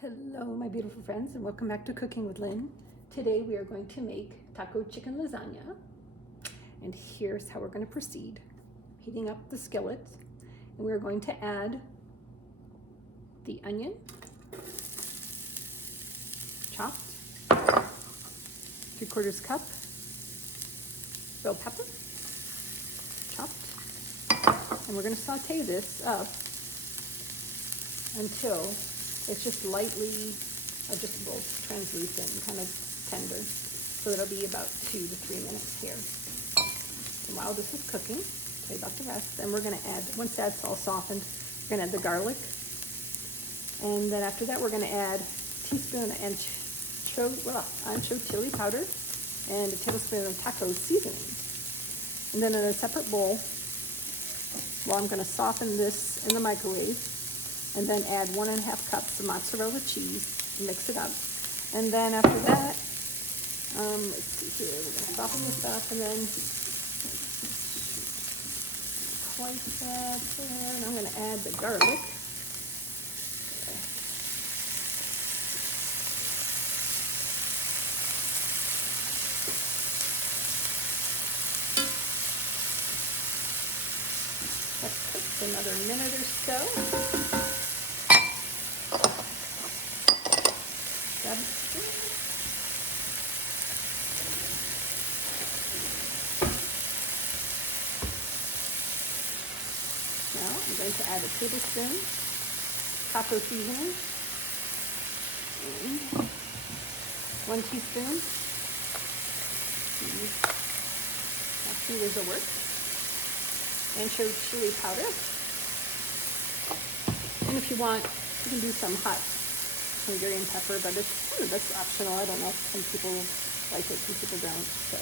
Hello my beautiful friends, and welcome back to Cooking with Lynn. Today we are going to make taco chicken lasagna, and here's how we're going to proceed. Heating up the skillet, and we're going to add the onion, chopped, 3/4 cup, bell pepper, chopped, and we're going to saute this up until it's just lightly adjustable, translucent, kind of tender. So it'll be about 2 to 3 minutes here. And while this is cooking, I'll tell you about the rest. Then we're going to add, once that's all softened, we're going to add the garlic. And then after that, we're going to add a teaspoon of ancho chili powder and a tablespoon of taco seasoning. And then in a separate bowl, I'm going to soften this in the microwave, and then add 1.5 cups of mozzarella cheese and mix it up. And then after that, let's see here, we're going to soften this up, and then twice that there, and I'm going to add the garlic. That cooks another minute or so. Now I'm going to add a tablespoon taco seasoning and 1 teaspoon will work, ancho chili powder, and if you want, you can do some hot Hungarian pepper, but that's optional. I don't know. Some people like it, some people don't. So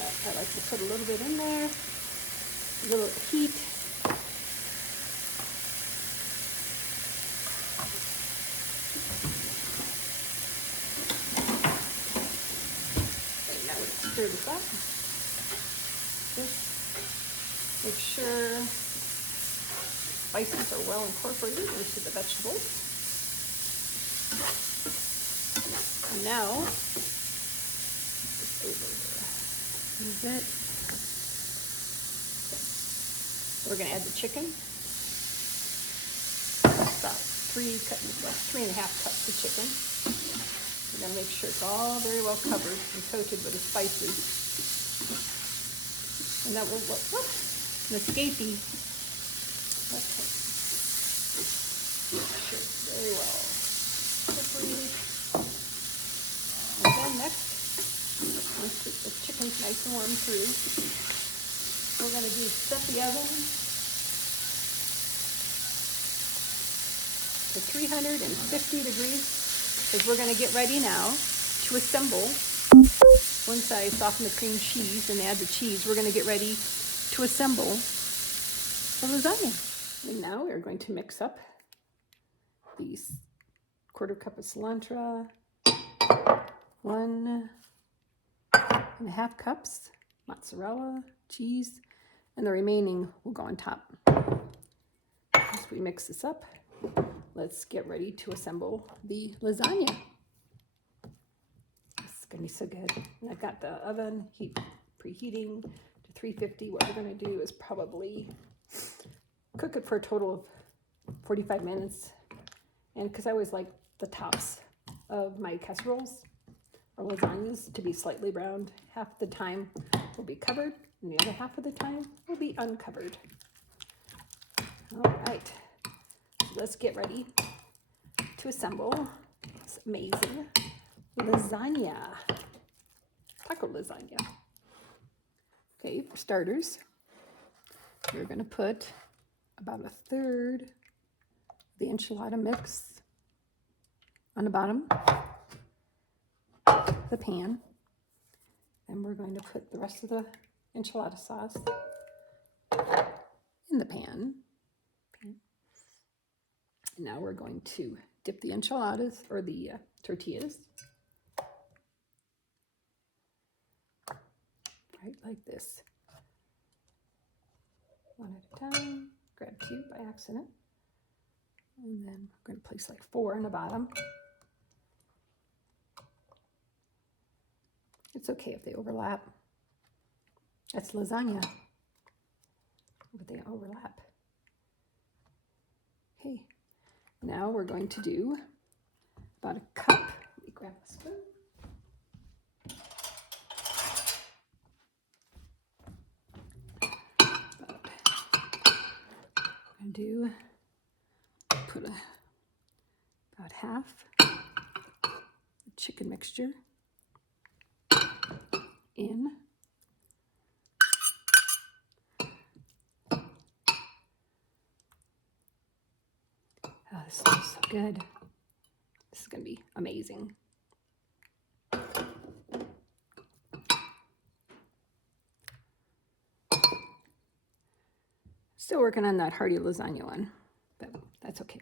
I like to put a little bit in there, a little heat. Okay, now we'll stir this up. Just make sure spices are well incorporated into the vegetables. And now, we're going to add the chicken. About 3.5 cups of chicken. We're going to make sure it's all very well covered and coated with the spices. And that will look an escapee. Okay. Make sure it's very well incorporated. And then next, once the chicken's nice and warm through, we're going to set the oven to 350 degrees, because we're going to get ready now to assemble. Once I soften the cream cheese and add the cheese, we're going to get ready to assemble the lasagna. And now we're going to mix up these 1/4 cup of cilantro, 1.5 cups mozzarella, cheese, and the remaining will go on top. As we mix this up, let's get ready to assemble the lasagna. It's gonna be so good. And I've got the oven preheating to 350. What we're gonna do is probably cook it for a total of 45 minutes. And because I always like the tops of my casseroles or lasagnas to be slightly browned, half the time will be covered and the other half of the time will be uncovered. All right, so let's get ready to assemble this amazing lasagna, taco lasagna. Okay, for starters, we're going to put about 1/3 of the enchilada mix on the bottom of the pan. And we're going to put the rest of the enchilada sauce in the pan. And now we're going to dip the enchiladas, or the tortillas, right like this. One at a time. Grab 2 by accident. And then we're going to place like 4 on the bottom. It's okay if they overlap. That's lasagna, but they overlap. Okay, now we're going to do about a cup. Let me grab a spoon. I'm going to put about half the chicken mixture in. Oh, this smells so good. This is going to be amazing. Still working on that hearty lasagna one, but that's okay.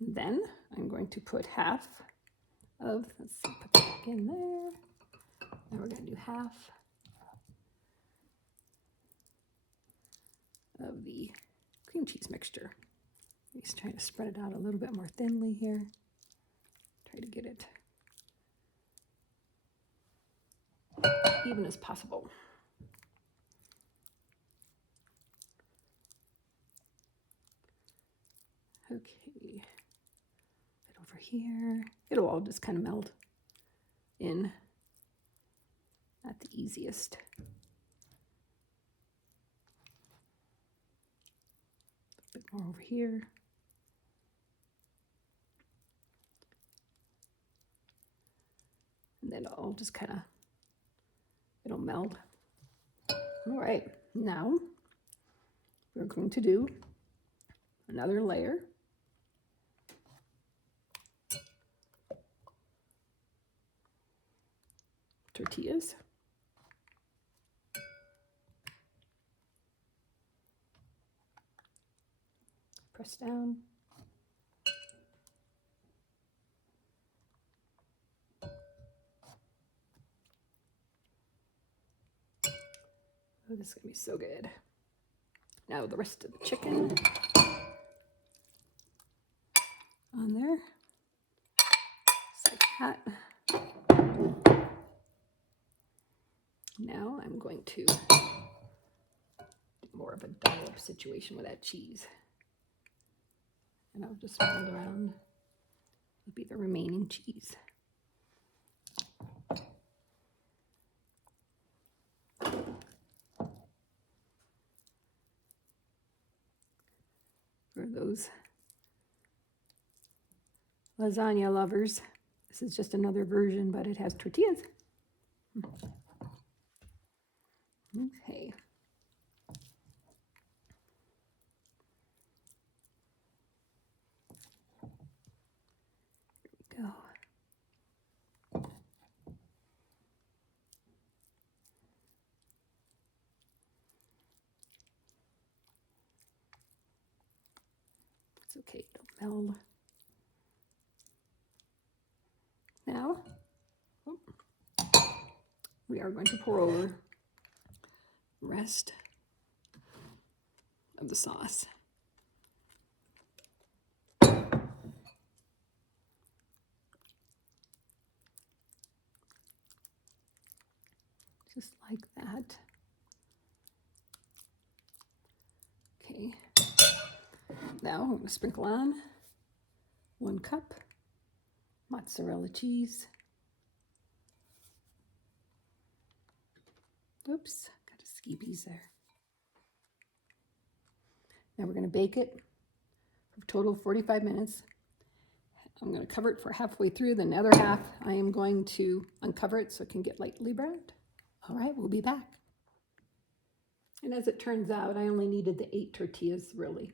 And then I'm going to put half of, let's see, put that back in there. Now we're going to do half of the cream cheese mixture. Just trying to spread it out a little bit more thinly here. Try to get it even as possible. Okay, bit over here. It'll all just kind of melt in at the easiest. A bit more over here. And then it'll just kind of, it'll meld. All right, now we're going to do another layer. Tortillas. Press down. Oh, this is going to be so good. Now the rest of the chicken on there. Just like that. Now I'm going to do more of a dollop situation with that cheese. And I'll just roll it around. It'll be the remaining cheese. For those lasagna lovers, this is just another version, but it has tortillas. Okay. Here we go. It's okay, it'll meld. Now, we are going to pour over the rest of the sauce. Just like that. Okay. Now I'm going to sprinkle on 1 cup mozzarella cheese. Oops, got a skeebies there. Now we're going to bake it for a total of 45 minutes. I'm going to cover it for halfway through. Then the other half, I am going to uncover it so it can get lightly browned. All right, we'll be back. And as it turns out, I only needed the 8 tortillas, really.